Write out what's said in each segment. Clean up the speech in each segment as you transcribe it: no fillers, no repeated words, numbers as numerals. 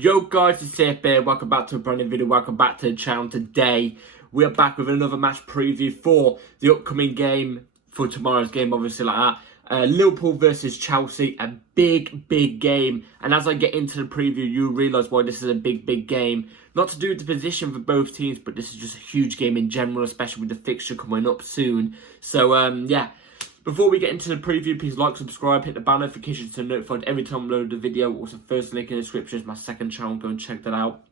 Yo guys, it's Safe Bear. Welcome back to a brand new video. Welcome back to the channel. Today we are back with another match preview for the upcoming game, for tomorrow's game, obviously, like that. Liverpool versus Chelsea, a big game. And as I get into the preview, you'll realise why this is a big game. Not to do with the position for both teams, but this is just a huge game in general, especially with the fixture coming up soon. So yeah. Before we get into the preview, please like, subscribe, hit the bell notifications to be notified every time I load a video. Also, first link in the description is my second channel. Go and check that out.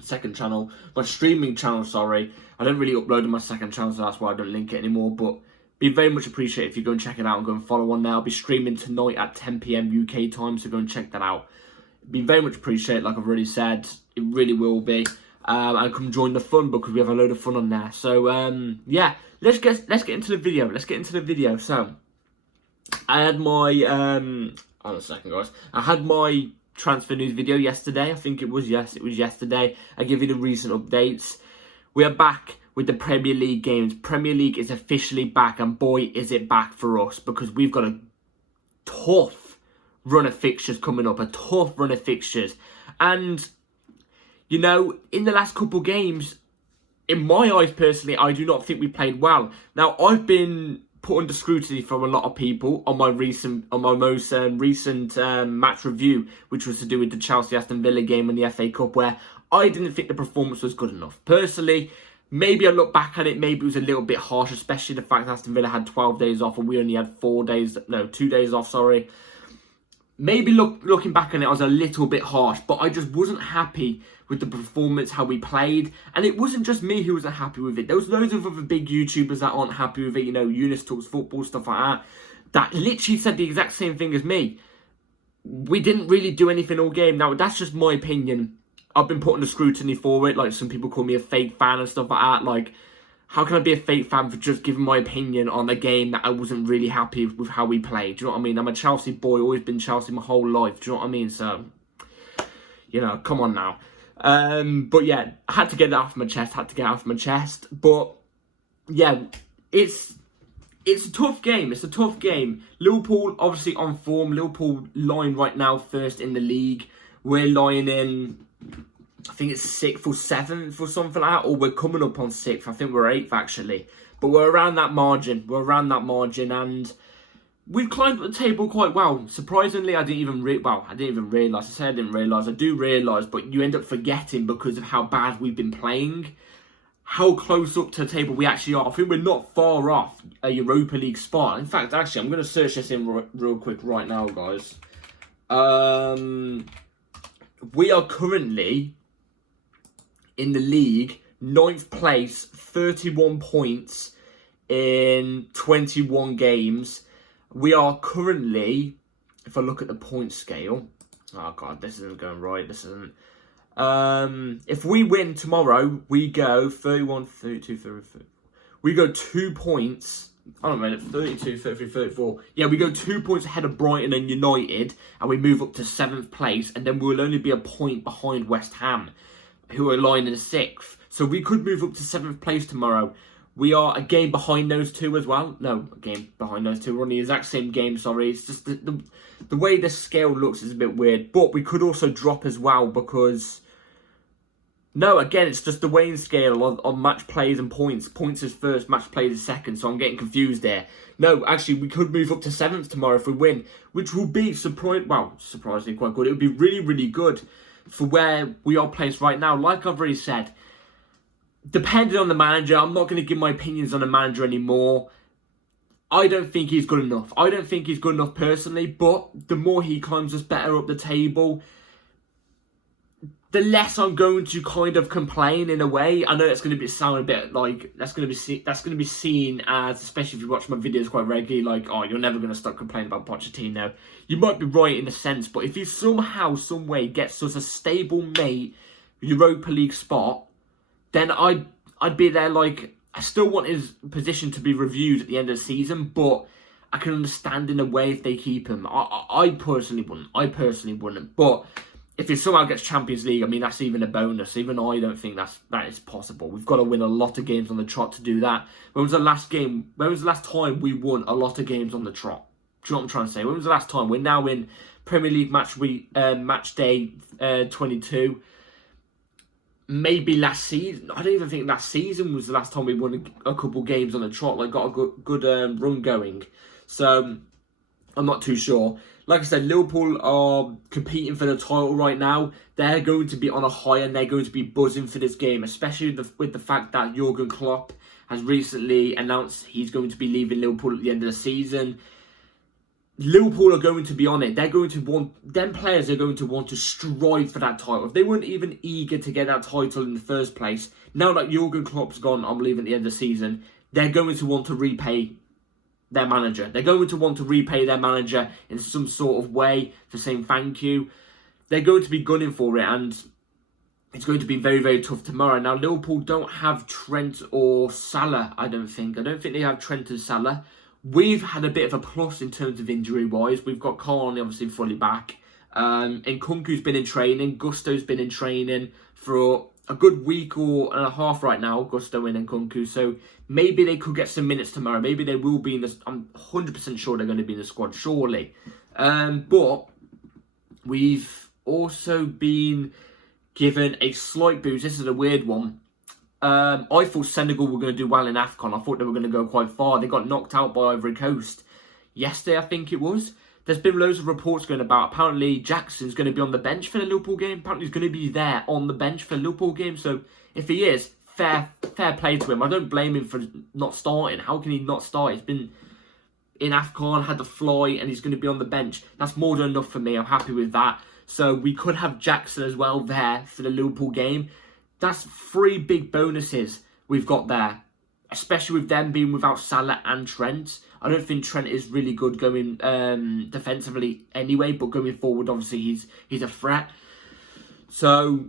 Second channel, my streaming channel, sorry. I don't really upload on my second channel, so that's why I don't link it anymore. But be very much appreciated if you go and check it out and go and follow on there. I'll be streaming tonight at 10 PM UK time, so go and check that out. Be very much appreciated, like I've already said. It really will be. And come join the fun because we have a load of fun on there. So yeah, let's get into the video. Let's get into the video. So I had my hold on a second, guys. I had my transfer news video yesterday. I think it was, yes, it was yesterday. I give you the recent updates. We are back with the Premier League games. Premier League is officially back, and boy, is it back for us, because we've got a tough run of fixtures coming up. A tough run of fixtures. And you know, in the last couple games, in my eyes personally, I do not think we played well. Now, I've been put under scrutiny from a lot of people on my most recent match review, which was to do with the Chelsea-Aston Villa game in the FA Cup, where I didn't think the performance was good enough. Personally, maybe I look back at it, maybe it was a little bit harsh, especially the fact that Aston Villa had 12 days off and we only had 2 days off, sorry. Maybe looking back on it, I was a little bit harsh, but I just wasn't happy with the performance, how we played. And it wasn't just me who wasn't happy with it. There was loads of other big YouTubers that aren't happy with it. You know, Eunice Talks Football, stuff like that. That literally said the exact same thing as me. We didn't really do anything all game. Now, that's just my opinion. I've been put under scrutiny for it. Like, some people call me a fake fan and stuff like that. Like, how can I be a fake fan for just giving my opinion on a game that I wasn't really happy with how we played? Do you know what I mean? I'm a Chelsea boy, always been Chelsea my whole life. Do you know what I mean? So, you know, come on now. But yeah, I had to get that off my chest. But yeah, it's a tough game. It's a tough game. Liverpool obviously on form. Liverpool lying right now first in the league. We're lying in, I think it's 6th or 7th or something like that, or we're coming up on 6th. I think we're 8th actually, but we're around that margin. And we've climbed up the table quite well. Surprisingly, I didn't even realise. I say I didn't realise. I do realise, but you end up forgetting because of how bad we've been playing, how close up to the table we actually are. I think we're not far off a Europa League spot. In fact, actually, I'm going to search this in real quick right now, guys. We are currently in the league 9th place, 31 points in 21 games. We are currently, if I look at the point scale, oh god, this isn't going right, this isn't. If we win tomorrow, we go 31, 32, 33. We go 2 points. I don't know, 32, 33, 34. Yeah, we go 2 points ahead of Brighton and United, and we move up to 7th place, and then we'll only be a point behind West Ham, who are lying in 6th. So we could move up to 7th place tomorrow. We are a game behind those two as well. No, a game behind those two. We're on the exact same game, sorry. It's just the way the scale looks is a bit weird. But we could also drop as well because... No, again, it's just the weighing scale on match plays and points. Points is first, match plays is second, so I'm getting confused there. No, actually, we could move up to 7th tomorrow if we win, which will be surprisingly quite good. It would be really good for where we are placed right now. Like I've already said, depending on the manager, I'm not going to give my opinions on the manager anymore. I don't think he's good enough. I don't think he's good enough personally, but the more he climbs us better up the table, the less I'm going to kind of complain in a way. I know that's going to sound a bit like that's going to be seen as, especially if you watch my videos quite regularly, like, oh, you're never going to stop complaining about Pochettino. You might be right in a sense, but if he somehow, some way gets us a stable mate Europa League spot, then I'd be there. Like, I still want his position to be reviewed at the end of the season, but I can understand in a way if they keep him. I personally wouldn't. But if he somehow gets Champions League, I mean, that's even a bonus. Even I don't think that is possible. We've got to win a lot of games on the trot to do that. When was the last time we won a lot of games on the trot? Do you know what I'm trying to say? When was the last time? We're now in Premier League match day 22. Maybe last season. I don't even think last season was the last time we won a couple games on the trot. Like, got a good run going. So I'm not too sure. Like I said, Liverpool are competing for the title right now. They're going to be on a high and they're going to be buzzing for this game, especially with the fact that Jurgen Klopp has recently announced he's going to be leaving Liverpool at the end of the season. Liverpool are going to be on it. They're going to want, them players are going to want to strive for that title. If they weren't even eager to get that title in the first place, now that Jurgen Klopp's gone, I'm leaving at the end of the season, they're going to want to repay their manager. They're going to want to repay their manager in some sort of way for saying thank you. They're going to be gunning for it, and it's going to be very, very tough tomorrow. Now, Liverpool don't have Trent or Salah, I don't think. I don't think they have Trent and Salah. We've had a bit of a plus in terms of injury-wise. We've got Carney obviously fully back. Nkunku's been in training. Gusto's been in training for a good week and a half right now, Gusto and Nkunku. So maybe they could get some minutes tomorrow. Maybe they will be in the... I'm 100% sure they're going to be in the squad, surely. But we've also been given a slight boost. This is a weird one. I thought Senegal were going to do well in AFCON. I thought they were going to go quite far. They got knocked out by Ivory Coast yesterday, I think it was. There's been loads of reports going about. Apparently, Jackson's going to be on the bench for the Liverpool game. Apparently, he's going to be there on the bench for the Liverpool game. So, if he is, fair play to him. I don't blame him for not starting. How can he not start? He's been in AFCON, had to fly, and he's going to be on the bench. That's more than enough for me. I'm happy with that. So, we could have Jackson as well there for the Liverpool game. That's 3 big bonuses we've got there, especially with them being without Salah and Trent. I don't think Trent is really good going defensively anyway, but going forward, obviously, he's a threat. So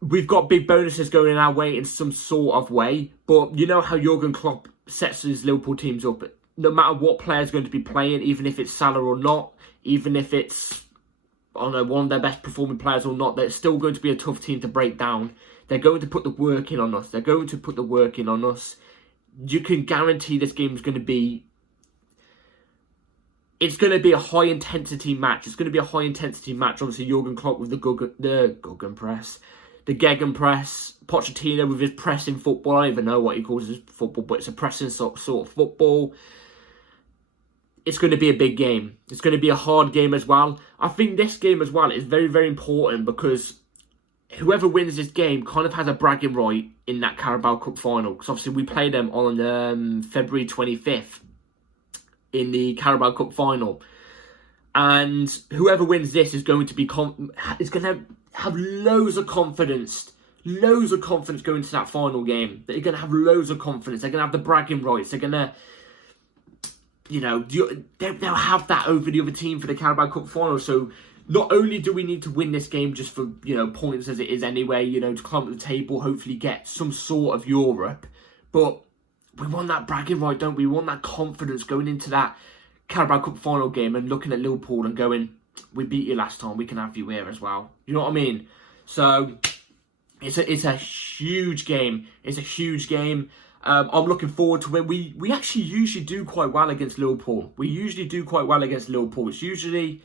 we've got big bonuses going in our way in some sort of way. But you know how Jurgen Klopp sets his Liverpool teams up. No matter what player's going to be playing, even if it's Salah or not, even if it's, I don't know, one of their best performing players or not, they're still going to be a tough team to break down. They're going to put the work in on us. You can guarantee this game is going to be... It's going to be a high-intensity match. It's going to be a high-intensity match. Obviously, Jurgen Klopp with the Gegenpress. Pochettino with his pressing football. I don't even know what he calls his football, but it's a pressing sort of football. It's going to be a big game. It's going to be a hard game as well. I think this game as well is very, very important because whoever wins this game kind of has a bragging right in that Carabao Cup final. Because obviously we play them on February 25th in the Carabao Cup final. And whoever wins this is going to be is going to have loads of confidence. Loads of confidence going into that final game. They're going to have loads of confidence. They're going to have the bragging rights. They're going to... You know, they'll have that over the other team for the Carabao Cup final. So not only do we need to win this game just for, you know, points as it is anyway, you know, to climb up the table, hopefully get some sort of Europe, but we want that bragging right, don't we? We want that confidence going into that Carabao Cup final game and looking at Liverpool and going, we beat you last time, we can have you here as well. You know what I mean? So it's a huge game. It's a huge game. I'm looking forward to it. We actually usually do quite well against Liverpool. It's usually,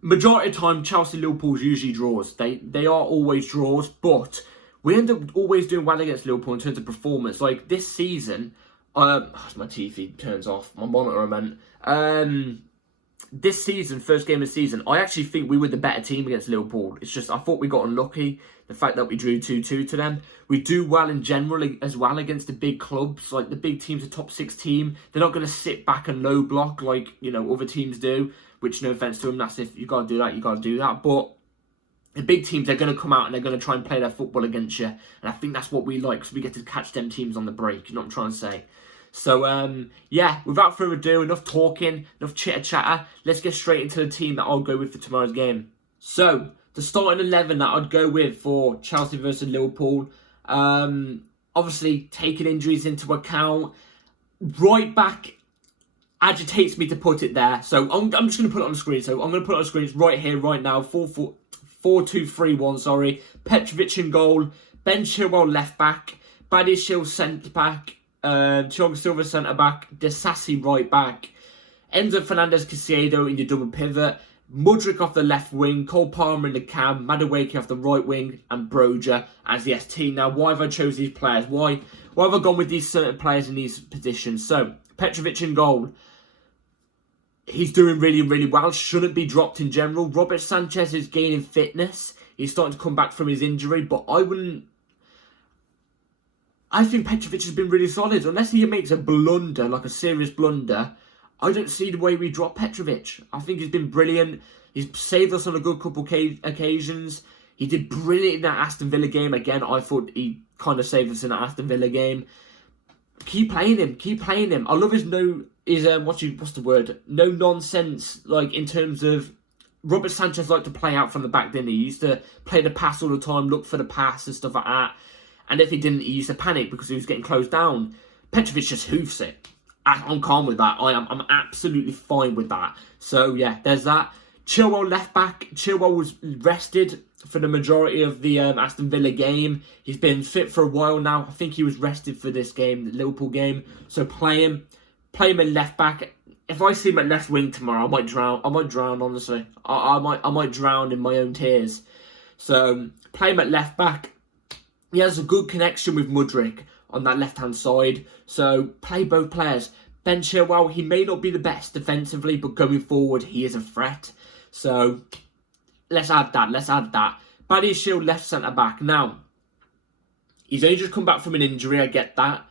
majority of the time, Chelsea-Liverpool's usually draws. They are always draws, but we end up always doing well against Liverpool in terms of performance. Like this season, my TV turns off, my monitor I meant. This season, first game of the season, I actually think we were the better team against Liverpool. It's just, I thought we got unlucky. The fact that we drew 2-2 to them. We do well in general as well against the big clubs. Like the big teams, the top 6 team. They're not going to sit back and low block like, you know, other teams do. Which, no offence to them, that's if you got to do that, you got to do that. But the big teams, they're going to come out and they're going to try and play their football against you. And I think that's what we like, because we get to catch them teams on the break. You know what I'm trying to say? So, yeah, without further ado, enough talking, enough chitter-chatter. Let's get straight into the team that I'll go with for tomorrow's game. So, the starting 11 that I'd go with for Chelsea versus Liverpool. Obviously, taking injuries into account. Right back agitates me to put it there. So, I'm just going to put it on the screen. So, I'm going to put it on the screen. It's right here, right now. 4-2-3-1, sorry. Petrovic in goal. Ben Chilwell left back. Badiashile centre back. Thiago Silva centre back. Disasi right back. Enzo Fernandez Caicedo in your double pivot. Mudryk off the left wing, Cole Palmer in the cam, Madueke off the right wing, and Broja as the ST. Now, why have I chose these players? Why have I gone with these certain players in these positions? So, Petrovic in goal. He's doing really, really well. Shouldn't be dropped in general. Robert Sanchez is gaining fitness. He's starting to come back from his injury, but I think Petrovic has been really solid. Unless he makes a blunder, like a serious blunder, I don't see the way we drop Petrovic. I think he's been brilliant. He's saved us on a good couple occasions. He did brilliant in that Aston Villa game. Again, I thought he kind of saved us in that Aston Villa game. Keep playing him. Keep playing him. I love his no nonsense, like in terms of Robert Sanchez liked to play out from the back, didn't he? He used to play the pass all the time, look for the pass and stuff like that. And if he didn't, he used to panic because he was getting closed down. Petrovic just hoofs it. I'm calm with that. I'm absolutely fine with that. So yeah, there's that. Chilwell left back. Chilwell was rested for the majority of the Aston Villa game. He's been fit for a while now. I think he was rested for this game, the Liverpool game. So play him in left back. If I see him at left wing tomorrow, I might drown. Honestly, I might drown in my own tears. So play him at left back. He has a good connection with Mudryk on that left-hand side. So play both players. Ben Chilwell, he may not be the best defensively, but going forward, he is a threat. So let's add that. Badiashile left centre-back. Now, he's only just come back from an injury, I get that.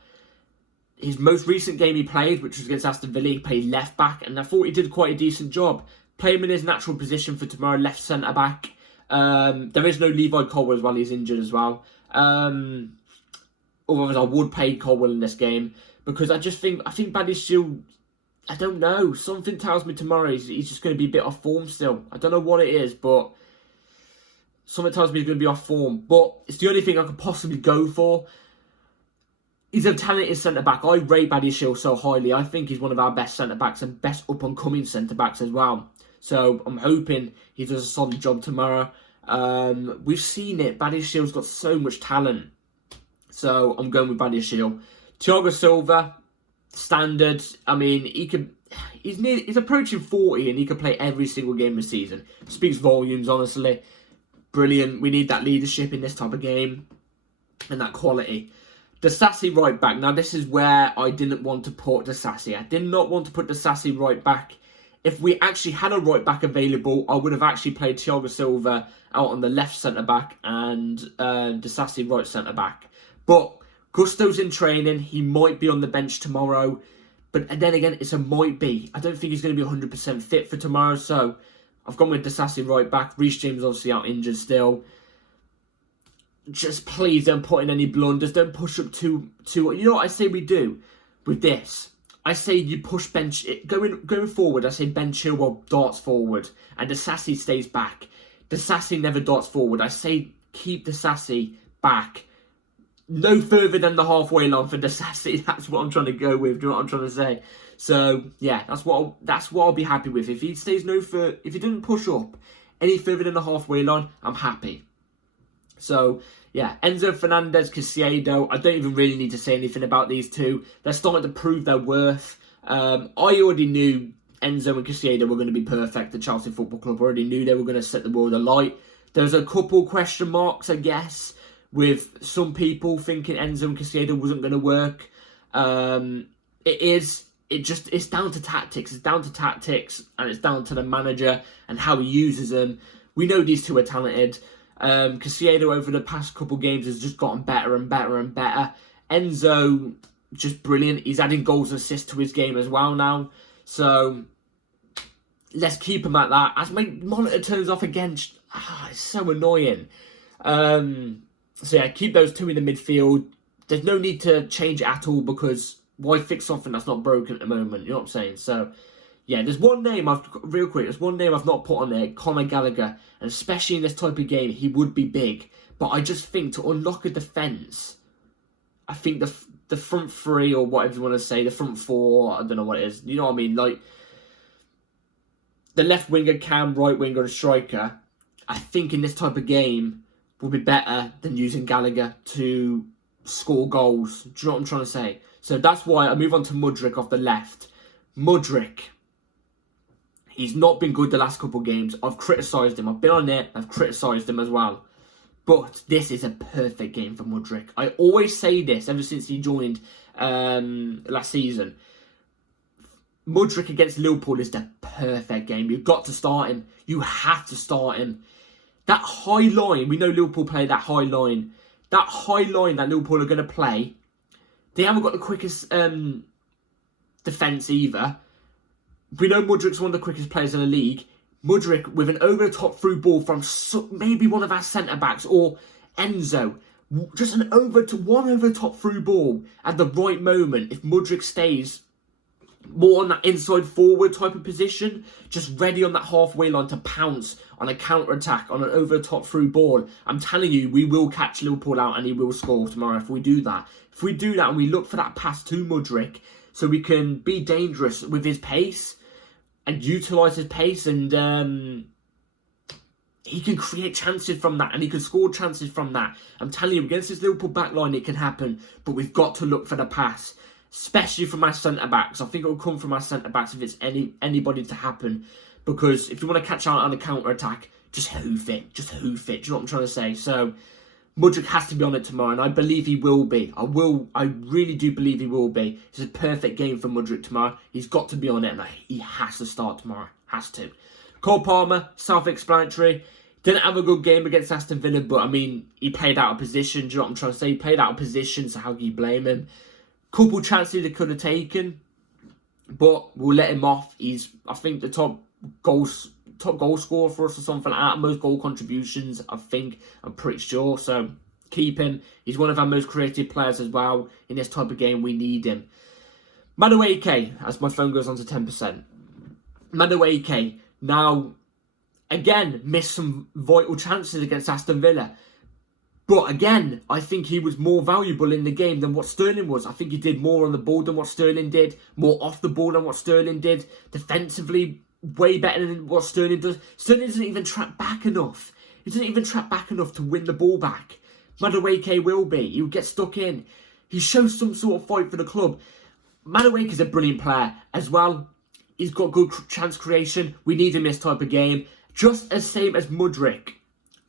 His most recent game he played, which was against Aston Villa, he played left-back, and I thought he did quite a decent job. Play him in his natural position for tomorrow, left centre-back. There is no Levi Colwill as well, he's injured as well. Otherwise, I would play Colwill in this game because I think Badiashile, I don't know. Something tells me tomorrow he's just going to be a bit off form still. I don't know what it is, but something tells me he's going to be off form. But it's the only thing I could possibly go for. He's a talented centre-back. I rate Badiashile so highly. I think he's one of our best centre-backs and best up-and-coming centre-backs as well. So I'm hoping he does a solid job tomorrow. We've seen it. Badiashile's got so much talent. So I'm going with Badiashile. Thiago Silva, standard. I mean, he's approaching 40 and he can play every single game this season. Speaks volumes, honestly. Brilliant. We need that leadership in this type of game and that quality. Disasi right back. Now, this is where I didn't want to put Disasi. I did not want to put Disasi right back. If we actually had a right back available, I would have actually played Thiago Silva out on the left centre-back and Disasi right centre-back. But Gusto's in training. He might be on the bench tomorrow. But then again, it's a might be. I don't think he's going to be 100% fit for tomorrow. So I've gone with Disasi right back. Reece James obviously out injured still. Just please don't put in any blunders. Don't push up too. You know what I say we do with this? I say you push going forward. I say Ben Chilwell darts forward and Disasi stays back. Disasi never darts forward. I say keep Disasi back. No further than the halfway line for Disasi. That's what I'm trying to go with. Do you know what I'm trying to say? So yeah, that's what I'll be happy with. If he stays if he didn't push up any further than the halfway line, I'm happy. So yeah, Enzo Fernandez, Caicedo. I don't even really need to say anything about these two. They're starting to prove their worth. I already knew Enzo and Caicedo were going to be perfect at Chelsea Football Club. I already knew they were going to set the world alight. There's a couple question marks, I guess, with some people thinking Enzo and Caicedo wasn't going to work. It's down to tactics. It's down to tactics, and it's down to the manager and how he uses them. We know these two are talented. Caicedo over the past couple games has just gotten better and better and better. Enzo, just brilliant. He's adding goals and assists to his game as well now. So let's keep him at that. As my monitor turns off again, it's so annoying. So yeah, keep those two in the midfield. There's no need to change it at all because why fix something that's not broken at the moment? You know what I'm saying? So yeah, there's one name I've not put on there, Conor Gallagher, and especially in this type of game, he would be big. But I just think to unlock a defence, I think the front three or whatever you want to say, the front four, I don't know what it is. You know what I mean? Like the left winger, cam, right winger, and striker. I think in this type of game will be better than using Gallagher to score goals. Do you know what I'm trying to say? So that's why I move on to Mudryk off the left. Mudryk. He's not been good the last couple of games. I've criticised him. I've been on it. I've criticised him as well. But this is a perfect game for Mudryk. I always say this ever since he joined last season. Mudryk against Liverpool is the perfect game. You've got to start him. You have to start him. That high line, we know Liverpool play that high line. That high line that Liverpool are going to play, they haven't got the quickest defence either. We know Mudryk's one of the quickest players in the league. Mudryk with an over-the-top through ball from maybe one of our centre-backs or Enzo. Just one over-the-top through ball at the right moment. If Mudryk stays more on that inside forward type of position, just ready on that halfway line to pounce on a counter-attack, on an over-the-top through ball. I'm telling you, we will catch Liverpool out and he will score tomorrow if we do that. If we do that and we look for that pass to Mudryk so we can be dangerous with his pace and utilise his pace, and he can create chances from that and he can score chances from that. I'm telling you, against this Liverpool backline it can happen, but we've got to look for the pass. Especially from our centre-backs. I think it will come from our centre-backs if it's anybody to happen. Because if you want to catch out on a counter-attack, just hoof it. Just hoof it. Do you know what I'm trying to say? So, Mudryk has to be on it tomorrow, and I believe he will be. I really do believe he will be. It's a perfect game for Mudryk tomorrow. He's got to be on it, and he has to start tomorrow. Has to. Cole Palmer, self-explanatory. Didn't have a good game against Aston Villa, but, I mean, he played out of position. Do you know what I'm trying to say? He played out of position, so how can you blame him? Couple chances they could have taken, but we'll let him off. He's, I think, the top goal scorer for us or something like that. Most goal contributions, I'm pretty sure. So keep him. He's one of our most creative players as well. In this type of game, we need him. Madueke, as my phone goes on to 10%. Madueke, now, again, missed some vital chances against Aston Villa. But again, I think he was more valuable in the game than what Sterling was. I think he did more on the ball than what Sterling did. More off the ball than what Sterling did. Defensively, way better than what Sterling does. Sterling doesn't even track back enough. He doesn't even track back enough to win the ball back. Madueke will be. He'll get stuck in. He shows some sort of fight for the club. Madueke is a brilliant player as well. He's got good chance creation. We need him in this type of game. Just as same as Mudryk.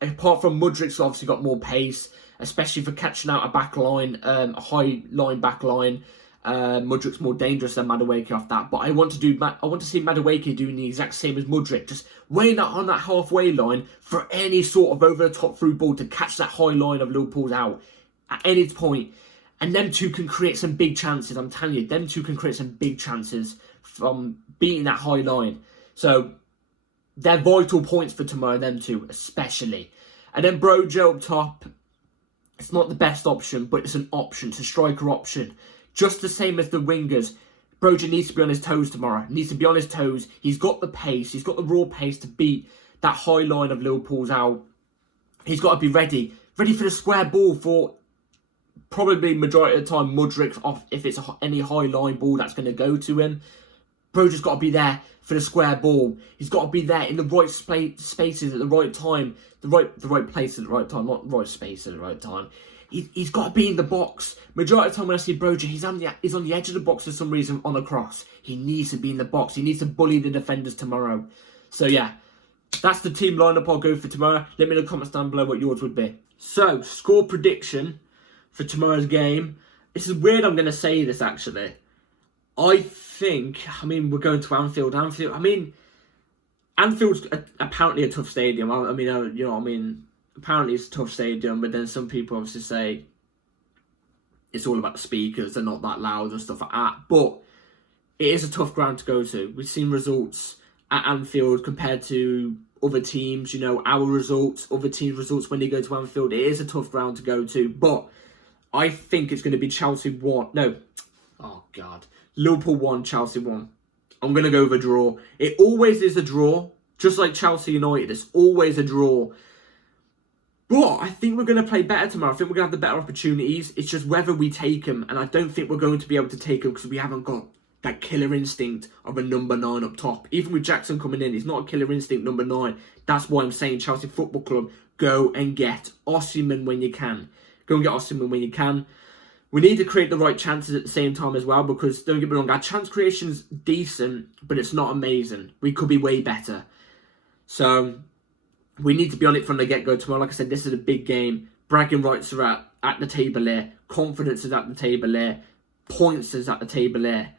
Apart from Mudryk's obviously got more pace, especially for catching out a back line, a high line back line. Mudryk's more dangerous than Madueke off that. But I want to see Madueke doing the exact same as Mudryk, just weighing that on that halfway line for any sort of over the top through ball to catch that high line of Liverpool's out at any point. And them two can create some big chances. I'm telling you, them two can create some big chances from beating that high line. So they're vital points for tomorrow, them two especially. And then Brojo up top, it's not the best option, but it's an option. It's a striker option. Just the same as the wingers. Brojo needs to be on his toes tomorrow. Needs to be on his toes. He's got the pace. He's got the raw pace to beat that high line of Liverpool's out. He's got to be ready. Ready for the square ball for probably majority of the time Mudryk off if it's any high line ball that's going to go to him. Brojo's got to be there for the square ball. He's got to be there in the right spaces at the right time. The right place at the right time. Not right space at the right time. He's got to be in the box. Majority of the time when I see Brojo, he's on the edge of the box for some reason on a cross. He needs to be in the box. He needs to bully the defenders tomorrow. So yeah, that's the team lineup I'll go for tomorrow. Let me know in the comments down below what yours would be. So, score prediction for tomorrow's game. This is weird I'm going to say this actually. I think, we're going to Anfield. Anfield's apparently a tough stadium. Apparently it's a tough stadium, but then some people obviously say it's all about the speakers. They're not that loud and stuff like that. But it is a tough ground to go to. We've seen results at Anfield compared to other teams. Our results, other teams' results when they go to Anfield. It is a tough ground to go to, but I think it's going to be Chelsea 1. No. Oh, God. Liverpool 1, Chelsea 1. I'm going to go with a draw. It always is a draw. Just like Chelsea United. It's always a draw. But I think we're going to play better tomorrow. I think we're going to have the better opportunities. It's just whether we take them. And I don't think we're going to be able to take them because we haven't got that killer instinct of a number 9 up top. Even with Jackson coming in, he's not a killer instinct number 9. That's why I'm saying Chelsea Football Club, go and get Osimhen when you can. Go and get Osimhen when you can. we need to create the right chances at the same time as well, because don't get me wrong, our chance creation's decent, but it's not amazing. We could be way better. So we need to be on it from the get-go tomorrow. Like I said, this is a big game. Bragging rights are at the table here. Confidence is at the table here. Points is at the table here.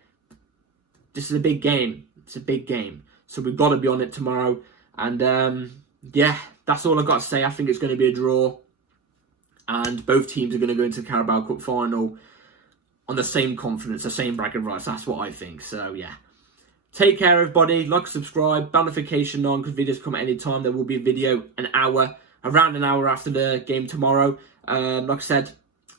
This is a big game. It's a big game. So we've got to be on it tomorrow. And yeah, that's all I've got to say. I think it's going to be a draw. And both teams are going to go into the Carabao Cup final on the same confidence, the same bragging rights. That's what I think. So yeah. Take care, everybody. Like, subscribe, bell notification on, because videos come at any time. There will be a video around an hour after the game tomorrow. Like I said,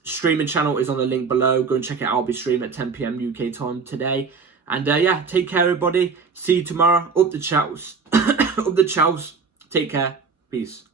streaming channel is on the link below. Go and check it out. I'll be streaming at 10 PM UK time today. And yeah, take care, everybody. See you tomorrow. Up the chows. Up the chows. Take care. Peace.